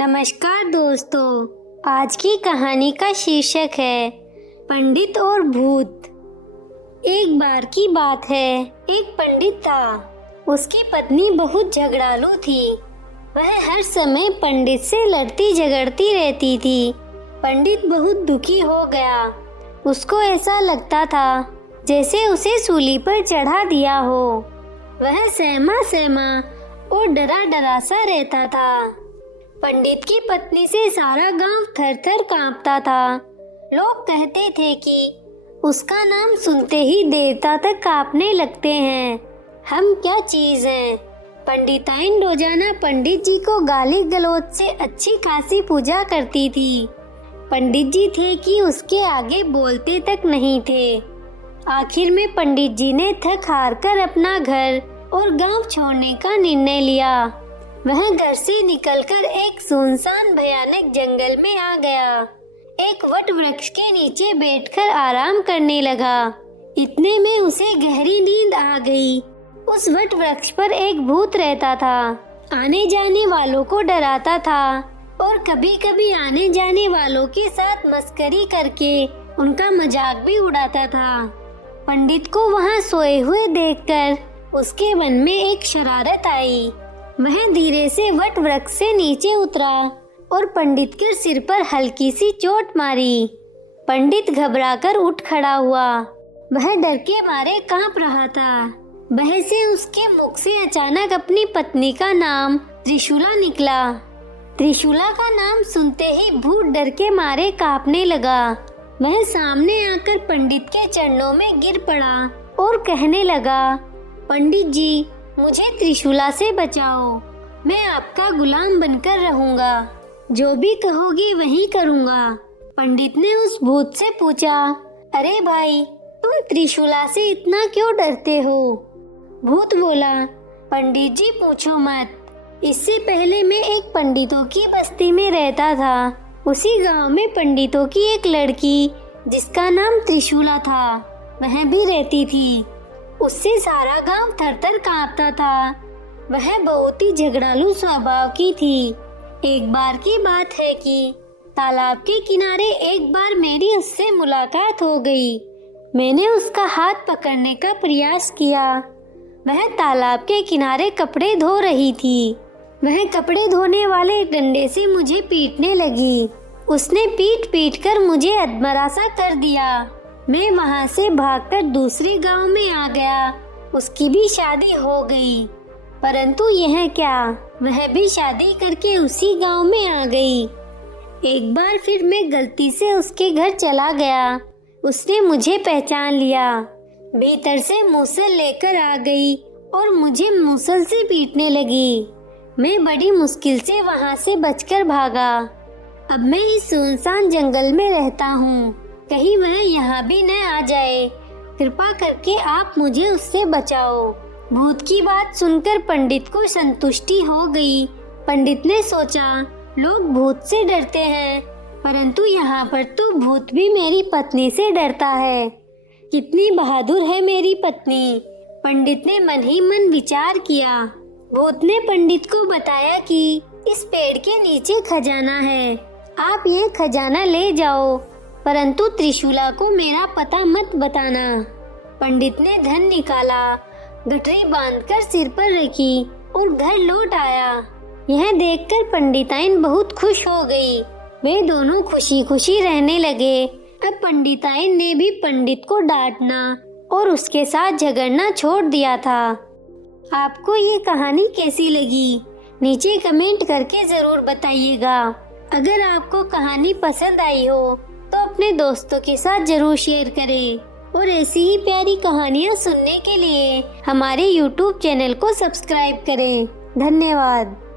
नमस्कार दोस्तों, आज की कहानी का शीर्षक है पंडित और भूत। एक बार की बात है, एक पंडित था। उसकी पत्नी बहुत झगड़ालू थी। वह हर समय पंडित से लड़ती झगड़ती रहती थी। पंडित बहुत दुखी हो गया। उसको ऐसा लगता था जैसे उसे सूली पर चढ़ा दिया हो। वह सहमा सहमा और डरा डरा सा रहता था। पंडित की पत्नी से सारा गांव थर थर कांपता था। लोग कहते थे कि उसका नाम सुनते ही देवता तक कांपने लगते हैं। हम क्या चीज हैं। पंडिताइन रोजाना पंडित जी को गाली गलौज से अच्छी खासी पूजा करती थी। पंडित जी थे कि उसके आगे बोलते तक नहीं थे। आखिर में पंडित जी ने थक हार कर अपना घर और गांव छोड़ने का निर्णय लिया। वह घर से निकलकर एक सुनसान भयानक जंगल में आ गया। एक वट वृक्ष के नीचे बैठकर आराम करने लगा। इतने में उसे गहरी नींद आ गई। उस वट वृक्ष पर एक भूत रहता था। आने जाने वालों को डराता था और कभी कभी आने जाने वालों के साथ मस्करी करके उनका मजाक भी उड़ाता था। पंडित को वहां सोए हुए देखकर उसके मन में एक शरारत आई। वह धीरे से वट वृक्ष से नीचे उतरा और पंडित के सिर पर हल्की सी चोट मारी। पंडित घबराकर उठ खड़ा हुआ। वह डर के मारे कांप रहा था। वह से उसके मुख से अचानक अपनी पत्नी का नाम त्रिशूला निकला। त्रिशूला का नाम सुनते ही भूत डर के मारे कांपने लगा। वह सामने आकर पंडित के चरणों में गिर पड़ा और कहने लगा, पंडित जी, मुझे त्रिशूला से बचाओ। मैं आपका गुलाम बनकर रहूंगा। जो भी कहोगी वही करूंगा। पंडित ने उस भूत से पूछा, अरे भाई, तुम त्रिशूला से इतना क्यों डरते हो? भूत बोला, पंडित जी पूछो मत। इससे पहले मैं एक पंडितों की बस्ती में रहता था। उसी गांव में पंडितों की एक लड़की जिसका नाम त्रिशूला था, वह भी रहती थी। उससे सारा गांव थर-थर कांपता था। वह बहुत ही झगड़ालू स्वभाव की थी। एक बार की बात है कि तालाब के किनारे एक बार मेरी उससे मुलाकात हो गई। मैंने उसका हाथ पकड़ने का प्रयास किया। वह तालाब के किनारे कपड़े धो रही थी। वह कपड़े धोने वाले डंडे से मुझे पीटने लगी। उसने पीट पीट कर मुझे अधमरा सा कर दिया। मैं वहां से भागकर दूसरे गांव में आ गया। उसकी भी शादी हो गई। परंतु यह क्या, वह भी शादी करके उसी गांव में आ गई। एक बार फिर मैं गलती से उसके घर चला गया। उसने मुझे पहचान लिया। भीतर से मूसल लेकर आ गई और मुझे मूसल से पीटने लगी। मैं बड़ी मुश्किल से वहां से बचकर भागा। अब मैं इस सुनसान जंगल में रहता हूँ। कहीं वह यहाँ भी न आ जाए। कृपा करके आप मुझे उससे बचाओ। भूत की बात सुनकर पंडित को संतुष्टि हो गई। पंडित ने सोचा, लोग भूत से डरते हैं, परंतु यहाँ पर तो भूत भी मेरी पत्नी से डरता है। कितनी बहादुर है मेरी पत्नी। पंडित ने मन ही मन विचार किया। भूत ने पंडित को बताया कि इस पेड़ के नीचे खजाना है। आप ये खजाना ले जाओ, परंतु त्रिशूला को मेरा पता मत बताना। पंडित ने धन निकाला, गठरी बांधकर सिर पर रखी और घर लौट आया। यह देखकर पंडिताइन बहुत खुश हो गई। वे दोनों खुशी खुशी रहने लगे। अब पंडिताइन ने भी पंडित को डांटना और उसके साथ झगड़ना छोड़ दिया था। आपको ये कहानी कैसी लगी? नीचे कमेंट करके जरूर बताइएगा। अगर आपको कहानी पसंद आई हो तो अपने दोस्तों के साथ जरूर शेयर करें और ऐसी ही प्यारी कहानियाँ सुनने के लिए हमारे YouTube चैनल को सब्सक्राइब करें। धन्यवाद।